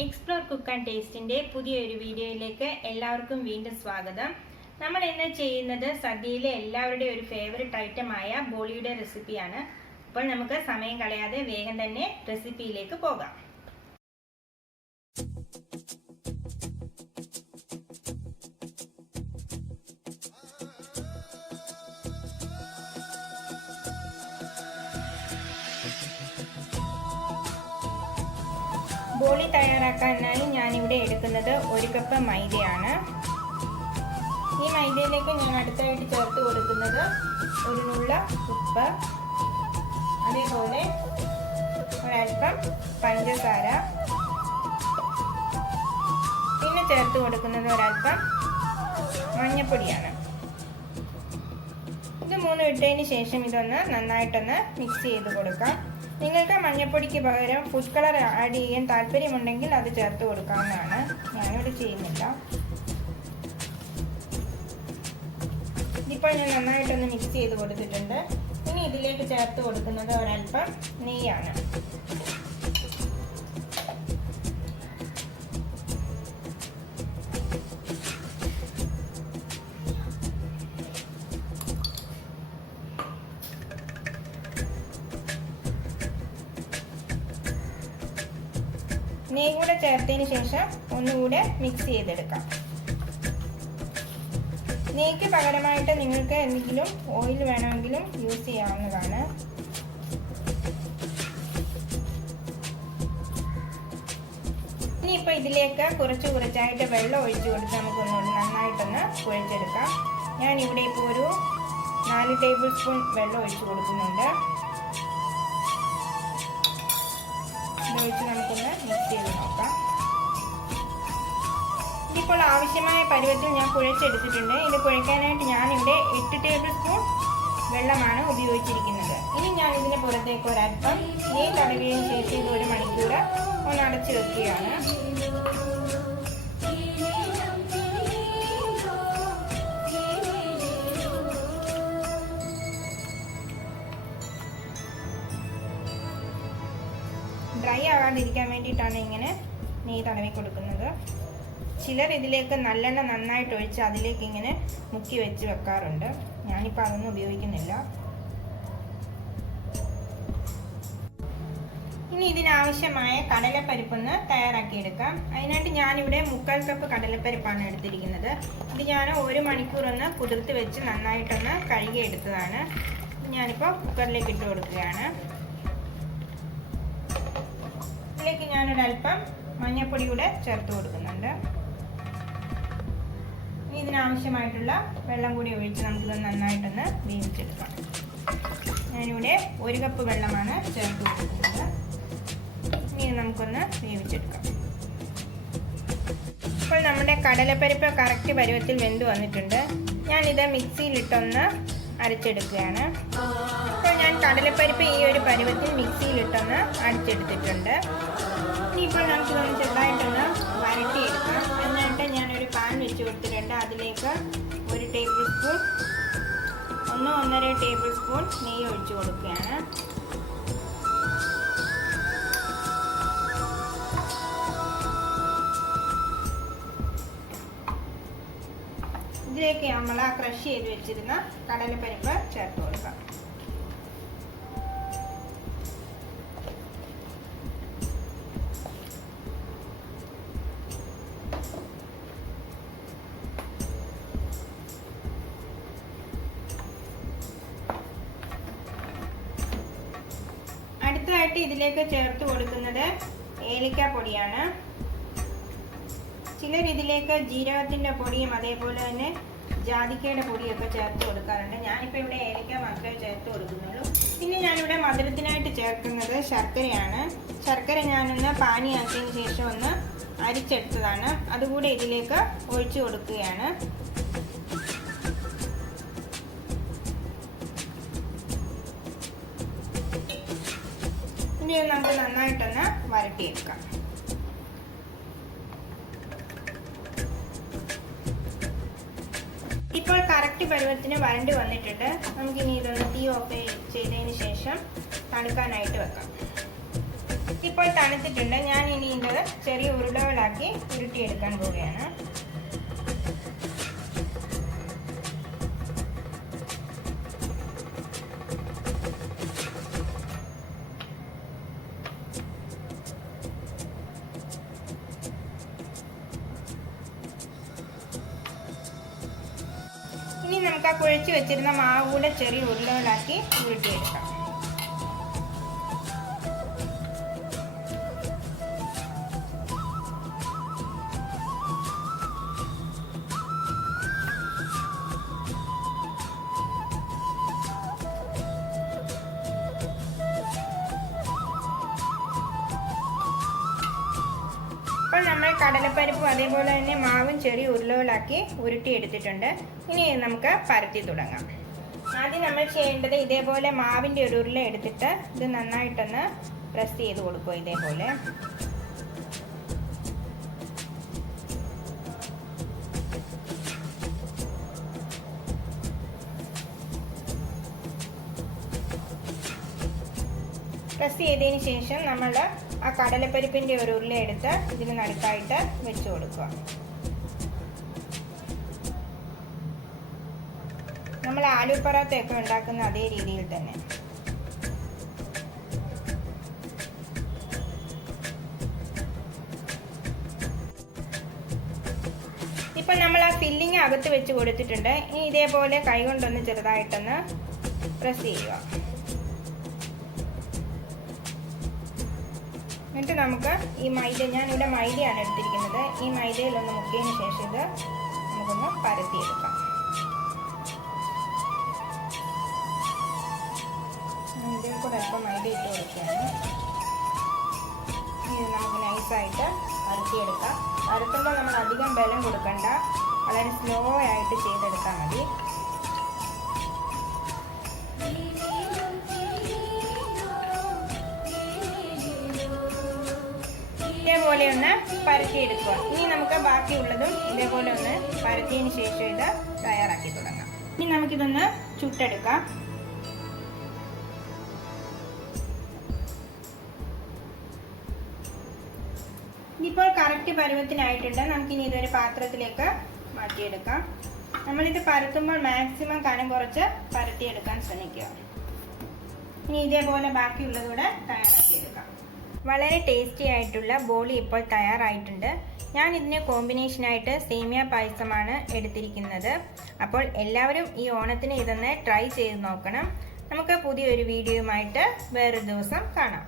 Explore cook and ടേസ്റ്റിൻ്റെ പുതിയൊരു വീഡിയോയിലേക്ക് എല്ലാവർക്കും വീണ്ടും സ്വാഗതം. നമ്മൾ ഇന്ന് ചെയ്യുന്നത് സദ്യയിലെ എല്ലാവരുടെയും ഒരു ഫേവറേറ്റ് ഐറ്റമായ ബോളിയുടെ റെസിപ്പിയാണ്. അപ്പോൾ നമുക്ക് സമയം കളയാതെ വേഗം തന്നെ റെസിപ്പിയിലേക്ക് പോകാം. ബോളി തയ്യാറാക്കാനായി ഞാനിവിടെ എടുക്കുന്നത് 1 കപ്പ് മൈദയാണ്. ഈ മൈദയിലേക്ക് ഞാൻ അടുത്തായിട്ട് ചേർത്ത് കൊടുക്കുന്നത് ഒരു നുള്ള ഉപ്പ്, അതേപോലെ ഒരൽപ്പം പഞ്ചസാര, പിന്നെ ചേർത്ത് കൊടുക്കുന്നത് ഒരൽപ്പം മഞ്ഞൾപ്പൊടിയാണ്. ഇത് മൂന്നും ഇട്ടതിന് ശേഷം ഇതൊന്ന് നന്നായിട്ടൊന്ന് മിക്സ് ചെയ്ത് കൊടുക്കാം. നിങ്ങൾക്ക് മഞ്ഞൾപ്പൊടിക്ക് പകരം ഫുഡ് കളർ ആഡ് ചെയ്യാൻ താല്പര്യമുണ്ടെങ്കിൽ അത് ചേർത്ത് കൊടുക്കാവുന്നതാണ്. ഞാനിവിടെ ചെയ്യുന്നില്ല. ഇപ്പോൾ ഞാൻ നന്നായിട്ടൊന്ന് മിക്സ് ചെയ്ത് കൊടുത്തിട്ടുണ്ട്. ഇനി ഇതിലേക്ക് ചേർത്ത് കൊടുക്കുന്നത് ഒരൽപ്പം നെയ്യാണ്. നെയ്യ് കൂടെ ചേർത്തതിന് ശേഷം ഒന്നുകൂടെ മിക്സ് ചെയ്തെടുക്കാം. നെയ്ക്ക് പകരമായിട്ട് നിങ്ങൾക്ക് എന്തെങ്കിലും ഓയിൽ വേണമെങ്കിലും യൂസ് ചെയ്യാവുന്നതാണ്. ഇനിയിപ്പോൾ ഇതിലേക്ക് കുറച്ചായിട്ട് വെള്ളം ഒഴിച്ചു കൊടുത്ത് നമുക്കൊന്നുകൂടി നന്നായിട്ടൊന്ന് കുഴച്ചെടുക്കാം. ഞാനിവിടെ ഇപ്പോൾ ഒരു 4 ടേബിൾ സ്പൂൺ വെള്ളം ഒഴിച്ചു കൊടുക്കുന്നുണ്ട്. ഒഴിച്ച് നമുക്കൊന്ന് മിക്സ് ചെയ്ത് നോക്കാം. ഇതിപ്പോൾ ആവശ്യമായ പരുവത്തിൽ ഞാൻ കുഴച്ചെടുത്തിട്ടുണ്ട്. ഇത് കുഴക്കാനായിട്ട് ഞാനിവിടെ 8 ടേബിൾ സ്പൂൺ വെള്ളമാണ് ഉപയോഗിച്ചിരിക്കുന്നത്. ഇനി ഞാൻ ഇതിന് പുറത്തേക്ക് ഒരൽപ്പം നെയ്യ് തടവിയതിന് ശേഷം ഇത് 1 മണിക്കൂർ ഒന്ന് അടച്ചു വെക്കുകയാണ്. ഡ്രൈ ആകാതിരിക്കാൻ വേണ്ടിയിട്ടാണ് ഇങ്ങനെ നെയ്യ് തടവി കൊടുക്കുന്നത്. ചിലർ ഇതിലേക്ക് നല്ലെണ്ണ നന്നായിട്ട് ഒഴിച്ച് അതിലേക്ക് ഇങ്ങനെ മുക്കി വെച്ച് വെക്കാറുണ്ട്. ഞാനിപ്പോൾ അതൊന്നും ഉപയോഗിക്കുന്നില്ല. ഇനി ഇതിനാവശ്യമായ കടലപ്പരിപ്പൊന്ന് തയ്യാറാക്കിയെടുക്കാം. അതിനായിട്ട് ഞാനിവിടെ 1/4 കപ്പ് കടലപ്പരിപ്പാണ് എടുത്തിരിക്കുന്നത്. ഇത് ഞാൻ 1 മണിക്കൂർ ഒന്ന് കുതിർത്ത് വെച്ച് നന്നായിട്ടൊന്ന് കഴുകിയെടുത്തതാണ്. ഞാനിപ്പോൾ കുക്കറിലേക്ക് ഇട്ട് കൊടുക്കുകയാണ്. ഇതിലേക്ക് ഞാനൊരൽപ്പം മഞ്ഞൾപ്പൊടി കൂടെ ചേർത്ത് കൊടുക്കുന്നുണ്ട്. ഇനി ഇതിനാവശ്യമായിട്ടുള്ള വെള്ളം കൂടി ഒഴിച്ച് നമുക്കിത് നന്നായിട്ടൊന്ന് വേവിച്ചെടുക്കാം. ഞാനിവിടെ 1 കപ്പ് വെള്ളമാണ് ചേർത്ത് കൊടുക്കുന്നത്. ഇനി നമുക്കൊന്ന് വേവിച്ചെടുക്കാം. ഇപ്പോൾ നമ്മുടെ കടലപ്പരിപ്പ് കറക്റ്റ് പരുവത്തിൽ വെന്ത് വന്നിട്ടുണ്ട്. ഞാനിത് മിക്സിയിലിട്ടൊന്ന് അരച്ചെടുക്കുകയാണ്. ഇപ്പോൾ ഞാൻ കടലപ്പരിപ്പ് ഈ ഒരു പരുവത്തിൽ മിക്സിയിലിട്ടൊന്ന് അരച്ചെടുത്തിട്ടുണ്ട്. ഇനിയിപ്പോൾ നമുക്കിതൊന്ന് ചെറുതായിട്ടൊന്ന് വരട്ടിയെടുക്കാം. അതിനായിട്ട് ഞാനൊരു പാൻ വെച്ച് കൊടുത്തിട്ടുണ്ട്. അതിലേക്ക് 1 ടേബിൾ സ്പൂൺ 1-1.5 ടേബിൾ സ്പൂൺ നെയ്യ് ഒഴിച്ച് കൊടുക്കുകയാണ്. ഇതിലേക്ക് നമ്മൾ ക്രഷ് ചെയ്ത് വെച്ചിരുന്ന കടലപ്പരിപ്പ് ചേർത്ത് കൊടുക്കാം. അടുത്തതായിട്ട് ഇതിലേക്ക് ചേർത്ത് കൊടുക്കുന്നത് ഏലക്കാപ്പൊടിയാണ്. ചിലർ ഇതിലേക്ക് ജീരകത്തിൻ്റെ പൊടിയും അതേപോലെ തന്നെ ജാതിക്കയുടെ പൊടിയൊക്കെ ചേർത്ത് കൊടുക്കാറുണ്ട്. ഞാനിപ്പോൾ ഇവിടെ ഏലക്ക മാത്രമേ ചേർത്ത് കൊടുക്കുന്നുള്ളൂ. പിന്നെ ഞാനിവിടെ മധുരത്തിനായിട്ട് ചേർക്കുന്നത് ശർക്കരയാണ്. ശർക്കര ഞാനൊന്ന് പാനിയാക്കിയതിന് ശേഷം ഒന്ന് അരിച്ചെടുത്തതാണ്. അതുകൂടെ ഇതിലേക്ക് ഒഴിച്ചു കൊടുക്കുകയാണ്. ഇനി നമുക്ക് നന്നായിട്ടൊന്ന് വരട്ടിയെടുക്കാം. ഇപ്പോൾ കറക്റ്റ് പരുവത്തിന് വരണ്ട് വന്നിട്ടുണ്ട്. നമുക്കിനി ഇതൊന്ന് തീ ഓഫ് ചെയ്തതിന് ശേഷം തണുക്കാനായിട്ട് വെക്കാം. ഇപ്പോൾ തണുത്തിട്ടുണ്ട്. ഞാൻ ഇനി ഇത് ചെറിയ ഉരുളകളാക്കി ഉരുട്ടിയെടുക്കാൻ പോവുകയാണ്. ഇനി നമുക്ക് ആ കുഴച്ച് വെച്ചിരുന്ന മാവ് കൂടെ ചെറിയ ഉരുളകളാക്കി ഉരുട്ടിയെടുക്കാം. അപ്പോൾ നമ്മൾ കടലപ്പരിപ്പും അതേപോലെ തന്നെ മാവും ചെറിയ ഉരുളകളാക്കി ഉരുട്ടിയെടുത്തിട്ടുണ്ട്. ഇനി നമുക്ക് പരത്തി തുടങ്ങാം. ആദ്യം നമ്മൾ ചെയ്യേണ്ടത് ഇതേപോലെ മാവിൻ്റെ ഒരു ഉരുള എടുത്തിട്ട് ഇത് നന്നായിട്ടൊന്ന് പ്രസ് ചെയ്ത് കൊടുക്കുക. ഇതേപോലെ പ്രസ് ചെയ്തതിന് ശേഷം നമ്മൾ ആ കടലപ്പരിപ്പിൻ്റെ ഒരു ഉരുള എടുത്ത് ഇതിന് നടുക്കായിട്ട് വെച്ച് കൊടുക്കുക. നമ്മൾ ആലു പറാത്തയൊക്കെ ഉണ്ടാക്കുന്ന അതേ രീതിയിൽ തന്നെ. ഇപ്പം നമ്മൾ ആ ഫില്ലിങ് അകത്ത് വെച്ച് കൊടുത്തിട്ടുണ്ട്. ഇനി ഇതേപോലെ കൈകൊണ്ടൊന്ന് ചെറുതായിട്ടൊന്ന് പ്രസ് ചെയ്യുക. എന്നിട്ട് നമുക്ക് ഈ മൈദ, ഞാനിവിടെ മൈദയാണ് എടുത്തിരിക്കുന്നത്, ഈ മൈദയിലൊന്ന് മുക്കിയതിന് ശേഷം ഇത് നമുക്കൊന്ന് പരത്തിയെടുക്കാം. ഇതിൽ കൂടെ അല്പം മൈദ ഇട്ട് കൊടുക്കുകയാണ്. ഇത് നമുക്ക് നൈസായിട്ട് പരത്തിയെടുക്കാം. പരത്തുമ്പോൾ നമ്മൾ അധികം ബലം കൊടുക്കണ്ട, വളരെ സ്ലോ ആയിട്ട് ചെയ്തെടുത്താൽ മതി. ഇതേപോലെ ഒന്ന് പരത്തിയെടുക്കുക. ഇനി നമുക്ക് ബാക്കിയുള്ളതും ഇതേപോലെ ഒന്ന് പരത്തിയതിന് ശേഷം ഇത് തയ്യാറാക്കി തുടങ്ങാം. ഇനി നമുക്കിതൊന്ന് ചുട്ടെടുക്കാം. ഇപ്പോൾ കറക്റ്റ് പരുവത്തിനായിട്ടുണ്ട്. നമുക്കിനി ഇതൊരു പാത്രത്തിലേക്ക് മാറ്റിയെടുക്കാം. നമ്മളിത് പരത്തുമ്പോൾ മാക്സിമം കനം കുറച്ച് പരത്തിയെടുക്കാൻ ശ്രമിക്കുക. ഇനി ഇതേപോലെ ബാക്കിയുള്ളതുകൂടെ തയ്യാറാക്കിയെടുക്കാം. വളരെ ടേസ്റ്റി ആയിട്ടുള്ള ബോളി ഇപ്പോൾ തയ്യാറായിട്ടുണ്ട്. ഞാൻ ഇതിന് കോമ്പിനേഷനായിട്ട് സേമിയ പായസമാണ് എടുത്തിരിക്കുന്നത്. അപ്പോൾ എല്ലാവരും ഈ ഓണത്തിന് ഇതൊന്ന് ട്രൈ ചെയ്ത് നോക്കണം. നമുക്ക് പുതിയൊരു വീഡിയോയുമായിട്ട് വേറൊരു ദിവസം കാണാം.